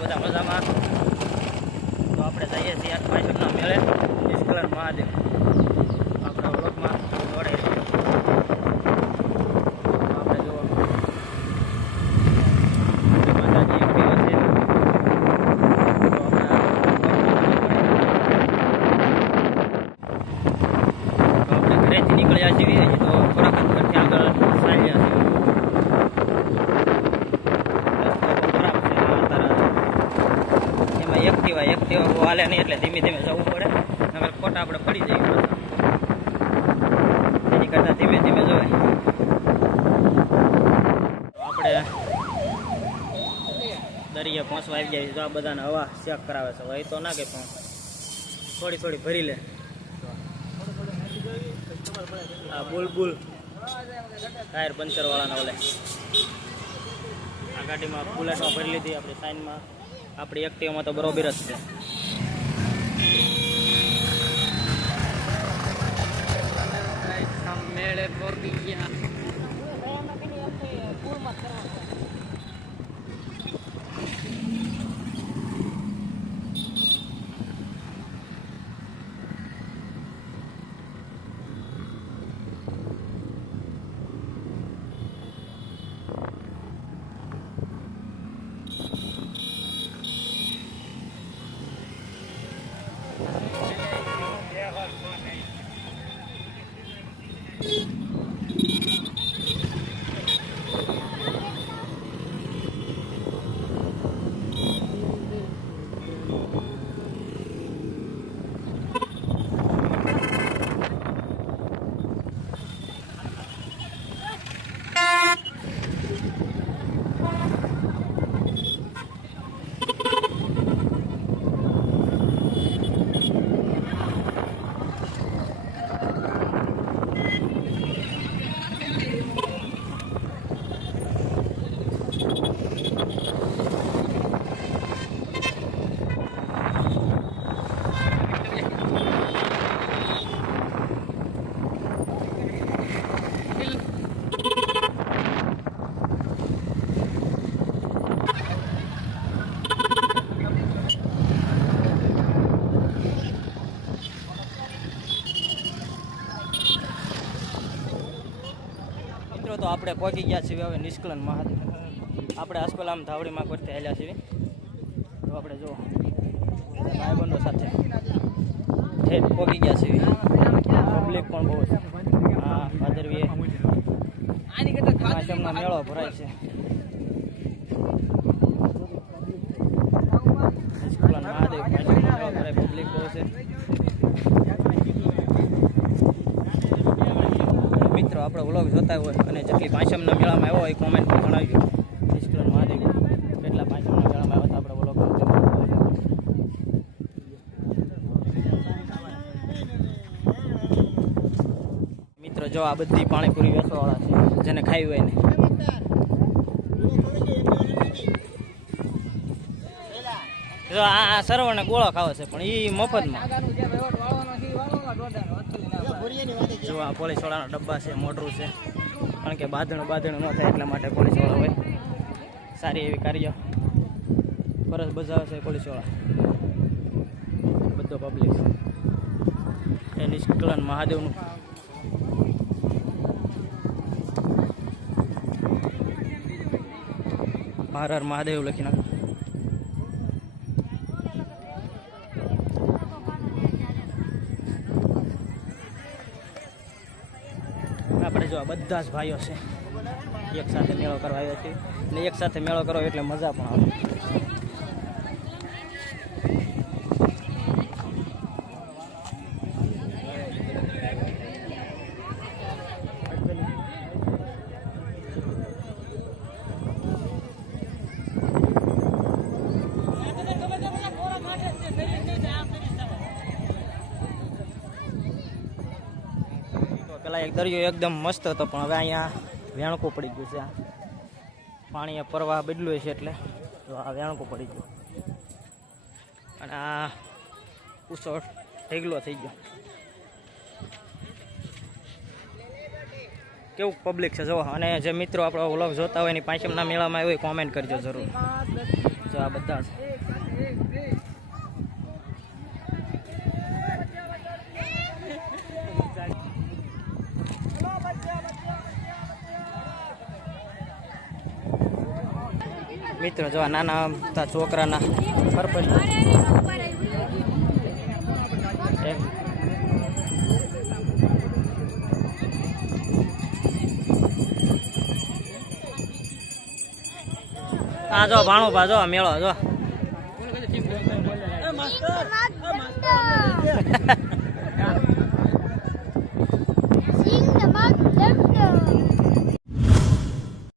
બધા મજામાં? તો આપણે જઈએ છીએ પાછળના મેળે નિષ્કલન મહાદેવ. આપણા વ્લોગમાં જોડે આપણે જો માતાજી એક્ટિવા છે. તો આપણે ઘરેથી નીકળ્યા છીએ, તો થોડાક અંતરથી આગળ ચાલ્યા છીએ. એક્ટિવા બહુ હાલે નહીં, એટલે ધીમે ધીમે જવું પડે, નકર ખોટા આપણે પડી જઈએ. એની કરતાં ધીમે ધીમે જવાય. આપણે દરિયે પહોંચવા આવી જાય. તો આ બધાને હવા ચેક કરાવે છે. હવે તો ના કે પણ થોડી થોડી ભરી લે. આ બુલબુલ ટાયર પંચર વાળાના ઓલે આ ગાડીમાં બુલેટમાં ભરી લીધી. આપણી સાઈનમાં આપણી એક્ટિવામાં તો બરોબર જ છે. મેળે પહોંચી ગયા. તો આપણે પહોંચી ગયા છીએ હવે નિષ્કલન મહાદેવ. આપણે આસકોલામ ધાવડીમાં કરતે હેલ્યા છીએ. તો આપણે જો ભાઈબંધો સાથે ઠેઠ પહોંચી ગયા છીએ. પબ્લિક પણ બહુ છે. હા, ભાદરવીએ આશ્રમનો મેળો ભરાય છે. નિષ્કલન મહાદેવ આશ્રમનો મેળો ભરાય, પબ્લિક બહુ છે. મિત્રો આપણો વ્લોગ જોતા હોય અને જેટલી પાંચમના મેળામાં આવ્યો હોય કોમેન્ટ પર જણાવજો. નિષ્કલન મહાદેવ કેટલા પાંચમના મેળામાં આવ્યા હતા આપણે વ્લોગ. મિત્રો જો આ બધી પાણીપુરી વેચવાવાળા છે, જેને ખાઈ હોય ને. જો આ સરવણને ગોળો ખાવો છે, પણ એ મફતમાં. જો આ પોલીસ વાળાના ડબ્બા છે, મોટરું છે, કારણ કે બાંધણું ન થાય એટલા માટે પોલીસ વાળા હોય. સારી એવી કાર્ય ફરજ બજાવે છે પોલીસ વાળા. બધો પબ્લિક એ નિષ્કલન મહાદેવનું હર હર મહાદેવ લખી નાખ. આપણે જો બધા જ ભાઈઓ છે, એક સાથે મેળો કરવા આવ્યા છીએ. અને એક સાથે મેળો કરો એટલે મજા પણ આવે. પેલા એક દરિયો એકદમ મસ્ત હતો, પણ હવે અહીંયા વેણકું પડી ગયું છે. પાણી પ્રવાહ બદલ્યું છે એટલે તો આ વેણકું પડી ગયું. અને આ ઉછળ ઢેગલો થઈ ગયો. કેવું પબ્લિક છે જો. અને જે મિત્રો આપણો વ્લોગ જોતા હોય એની પાંચમના મેળામાં આવ્યો હોય કોમેન્ટ કરજો જરૂર. જો આ બધા છે. મિત્રો જો આ નાના હતા છોકરાના પર્પસ આ જો ભાણું ભા જો મેળો જો Sing the Magdalena.